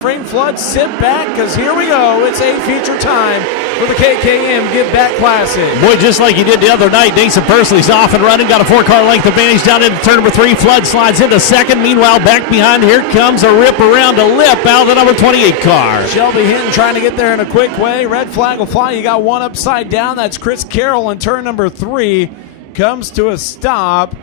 Frank Flood, sit back, because here we go. It's a feature time for the KKM Giveback Classic. Boy, just like he did the other night, Dason Pursley's off and running. Got a 4-car length advantage down into turn number 3. Flood slides into second. Meanwhile, back behind, here comes a rip around a lip out of the number 28 car. Shelby Hinton trying to get there in a quick way. Red flag will fly. You got one upside down. That's Chris Carroll in turn number 3. Comes to a stop.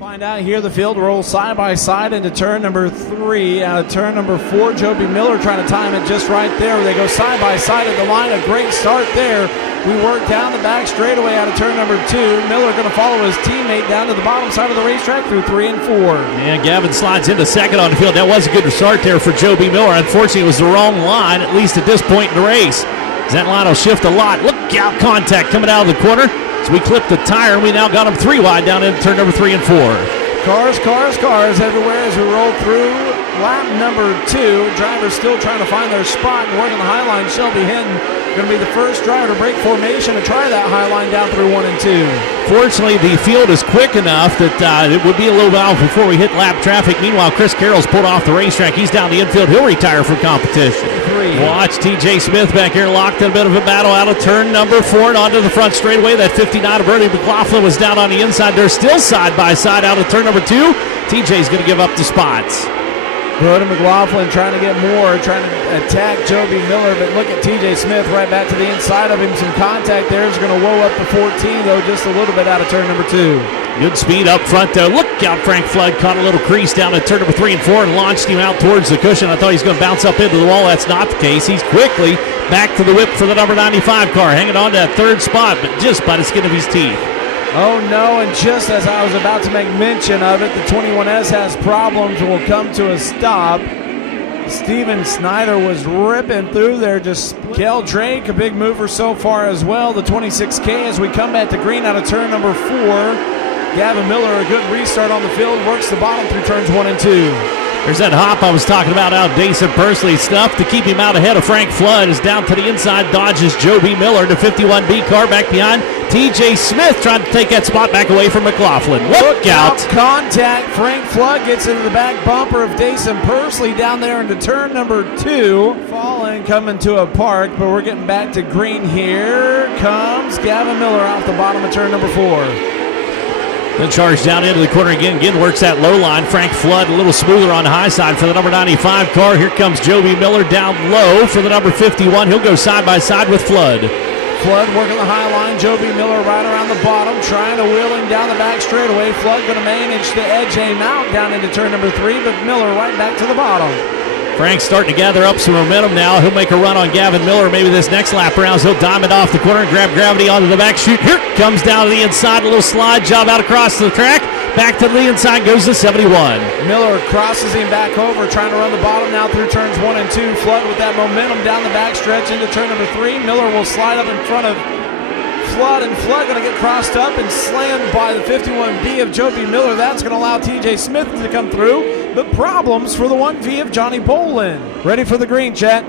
Find out here, the field rolls side by side into turn number 3. Out of turn number 4, Joby Miller trying to time it just right there. They go side by side at the line. A great start there. We work down the back straightaway out of turn number 2. Miller going to follow his teammate down to the bottom side of the racetrack through 3 and 4. And Gavin slides into second on the field. That was a good start there for Joby Miller. Unfortunately, it was the wrong line, at least at this point in the race. That line will shift a lot. Look out, contact coming out of the corner. So we clipped the tire, and we now got him 3 wide down into turn number 3 and 4. Cars, cars, cars everywhere as we roll through lap number 2. Drivers still trying to find their spot and working the high line. Shelby Hinton going to be the first driver to break formation and try that high line down through 1 and 2. Fortunately, the field is quick enough that it would be a little while before we hit lap traffic. Meanwhile, Chris Carroll's pulled off the racetrack. He's down the infield. He'll retire from competition. 3. Watch TJ Smith back here locked in a bit of a battle out of turn number 4 and onto the front straightaway. That 59 of Bernie McLaughlin was down on the inside. They're still side by side out of turn number 2. TJ's going to give up the spots. Brody McLaughlin trying to get more, trying to attack Joby Miller, but look at TJ Smith right back to the inside of him. Some contact there is going to woe up to 14, though, just a little bit out of turn number 2. Good speed up front, though. Look out, Frank Flood caught a little crease down at turn number 3 and 4 and launched him out towards the cushion. I thought he was going to bounce up into the wall. That's not the case. He's quickly back to the whip for the number 95 car, hanging on to that third spot, but just by the skin of his teeth. Oh no, and just as I was about to make mention of it, the 21S has problems and will come to a stop. Steven Snyder was ripping through there. Just Kel Drake, a big mover so far as well. The 26K as we come back to green out of turn number 4. Gavin Miller, a good restart on the field, works the bottom through turns 1 and 2. There's that hop I was talking about out Dason Pursley. Stuff to keep him out ahead of Frank Flood is down to the inside, dodges Joby Miller. The 51B car back behind. TJ Smith trying to take that spot back away from McLaughlin. Look out. Contact. Frank Flood gets into the back bumper of Dason Pursley down there into turn number 2. Falling, coming to a park, but we're getting back to green here. Comes Gavin Miller off the bottom of turn number 4. Then charge down into the corner again. Again works that low line. Frank Flood a little smoother on the high side for the number 95 car. Here comes Joby Miller down low for the number 51. He'll go side by side with Flood. Flood working the high line. Joby Miller right around the bottom, trying to wheel him down the back straightaway. Flood going to manage to edge him out down into turn number 3, but Miller right back to the bottom. Frank's starting to gather up some momentum now. He'll make a run on Gavin Miller. Maybe this next lap round he'll diamond off the corner and grab gravity onto the back chute. Here comes down to the inside. A little slide job out across the track. Back to the inside goes the 71. Miller crosses him back over, trying to run the bottom now through turns 1 and 2. Flood with that momentum down the back stretch into turn number 3. Miller will slide up in front of Flood, and Flood going to get crossed up and slammed by the 51B of Joby Miller. That's going to allow TJ Smith to come through. But problems for the 1V of Johnny Bolin. Ready for the green, chat.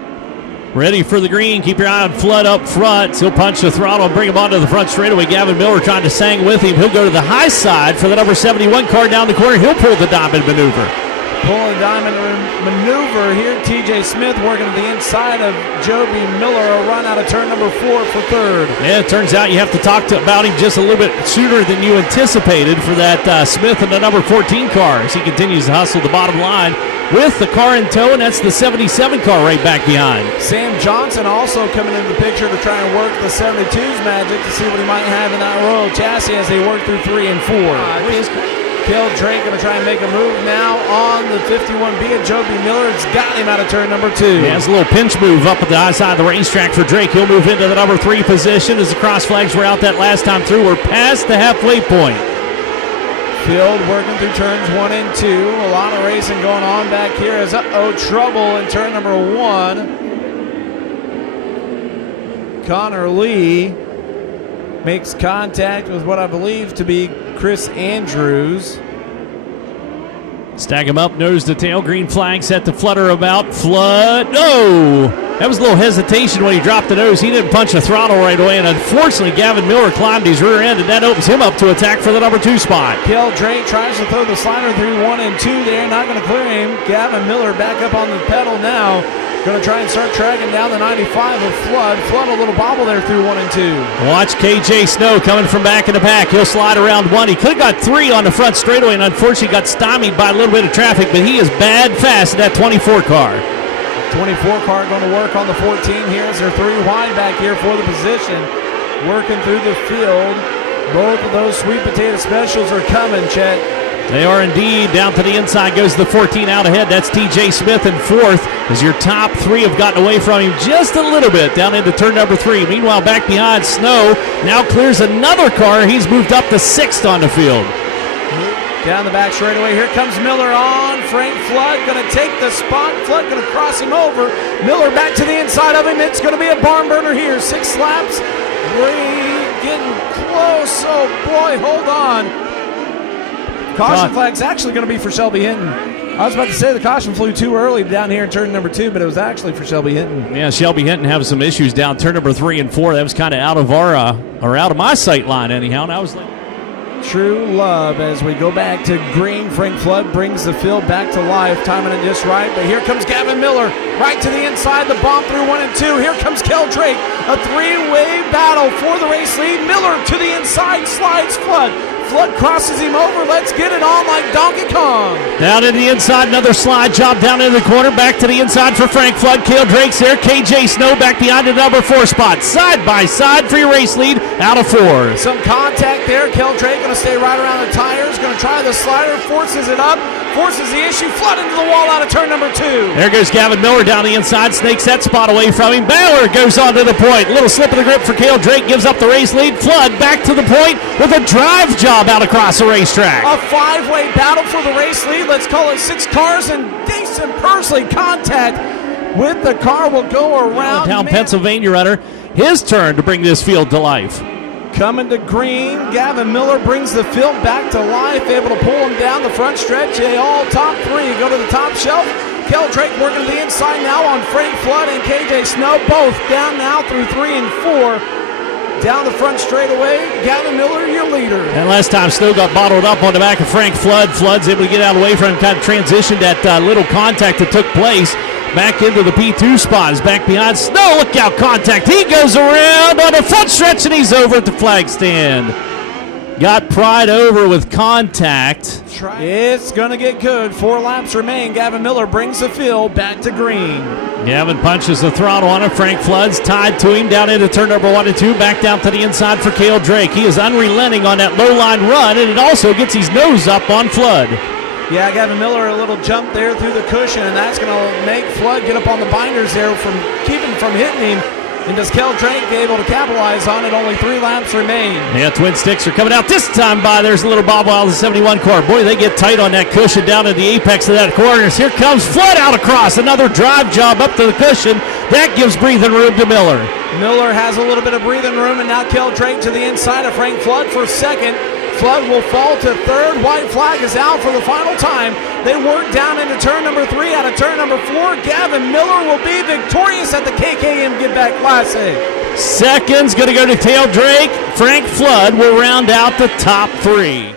Ready for the green. Keep your eye on Flood up front. He'll punch the throttle and bring him onto the front straightaway. Gavin Miller trying to sang with him. He'll go to the high side for the number 71 car down the corner. He'll pull the diamond maneuver. Pulling diamond maneuver here. TJ Smith working to the inside of Joby Miller. A run out of turn number 4 for third. Yeah, it turns out you have to talk about him just a little bit sooner than you anticipated for that Smith and the number 14 car as he continues to hustle the bottom line with the car in tow, and that's the 77 car right back behind. Sam Johnson also coming into the picture to try and work the 72's magic to see what he might have in that Royal chassis as they work through 3 and 4. Kel Drake going to try and make a move now on the 51B of Joby Miller. It's got him out of turn number 2. Yeah, it's a little pinch move up at the high side of the racetrack for Drake. He'll move into the number 3 position as the cross flags were out that last time through. We're past the halfway point. Field working through turns 1 and 2. A lot of racing going on back here as trouble in turn number 1. Connor Lee makes contact with what I believe to be Chris Andrews. Stack him up, nose to tail. Green flag set to flutter about. Flood. No! That was a little hesitation when he dropped the nose. He didn't punch the throttle right away, and unfortunately, Gavin Miller climbed his rear end, and that opens him up to attack for the number 2 spot. Kel Drake tries to throw the slider through 1 and 2 there. Not going to clear him. Gavin Miller back up on the pedal now. Going to try and start tracking down the 95 of Flood. Flood a little bobble there through 1 and 2. Watch KJ Snow coming from back in the pack. He'll slide around 1. He could have got 3 on the front straightaway and unfortunately got stymied by a little bit of traffic, but he is bad fast in that 24 car. 24 car going to work on the 14 here as they're 3 wide back here for the position. Working through the field. Both of those sweet potato specials are coming, Chet. They are indeed. Down to the inside goes the 14 out ahead. That's TJ Smith in 4th as your top 3 have gotten away from him just a little bit down into turn number 3. Meanwhile, back behind, Snow now clears another car. He's moved up to 6th on the field. Down the back straightaway. Here comes Miller on. Frank Flood going to take the spot. Flood going to cross him over. Miller back to the inside of him. It's going to be a barn burner here. 6 laps. Getting close. Oh, boy, hold on. Caution flag's actually going to be for Shelby Hinton. I was about to say the caution flew too early down here in turn number 2, but it was actually for Shelby Hinton. Yeah, Shelby Hinton having some issues down turn number 3 and 4. That was kind of out of our or out of my sight line anyhow. And I was like, true love as we go back to green. Frank Flood brings the field back to life, timing it just right. But here comes Gavin Miller right to the inside, the bomb through 1 and 2. Here comes Kel Drake, a 3-way battle for the race lead. Miller to the inside, slides Flood. Flood crosses him over. Let's get it on like Donkey Kong. Down to the inside, another slide job down into the corner. Back to the inside for Frank Flood. Kel Drake's there. KJ Snow back behind the number 4 spot. Side by side for your race lead out of 4. Some contact there. Kel Drake going to stay right around the tires. Going to try the slider. Forces it up. Forces the issue. Flood into the wall out of turn number 2. There goes Gavin Miller down the inside. Snakes that spot away from him. Baylor goes on to the point. Little slip of the grip for Kel Drake. Gives up the race lead. Flood back to the point with a drive job out across the racetrack. A 5-way battle for the race lead. Let's call it 6 cars, and Jason Pursley contact with the car will go around. Down Pennsylvania runner. His turn to bring this field to life. Coming to green, Gavin Miller brings the field back to life, able to pull him down the front stretch. They all top 3 go to the top shelf. Kel Drake working to the inside now on Frank Flood and KJ Snow, both down now through 3 and 4. Down the front straightaway, Gavin Miller, your leader. And last time, Snow got bottled up on the back of Frank Flood. Flood's able to get out of the way from him, kind of transitioned that little contact that took place. Back into the P2 spot. Is back behind Snow. Look out, contact. He goes around on the front stretch, and he's over at the flag stand. Got pried over with contact. It's going to get good. 4 laps remain. Gavin Miller brings the field back to green. Gavin punches the throttle on him. Frank Flood's tied to him down into turn number 1 and 2. Back down to the inside for Kel Drake. He is unrelenting on that low line run, and it also gets his nose up on Flood. Yeah, Gavin Miller, a little jump there through the cushion, and that's going to make Flood get up on the binders there from keeping from hitting him. And does Kel Drake able to capitalize on it? Only 3 laps remain. Yeah, twin sticks are coming out this time by. There's a little bob out of the 71 car. Boy, they get tight on that cushion down at the apex of that corner. Here comes Flood out across. Another drive job up to the cushion. That gives breathing room to Miller. Miller has a little bit of breathing room, and now Kel Drake to the inside of Frank Flood for 2nd. Flood will fall to 3rd. White flag is out for the final time. They work down into turn number 3 out of turn number 4. Gavin Miller will be victorious at the KKM Giveback Classic. 2nd's going to go to Kel Drake. Frank Flood will round out the top 3.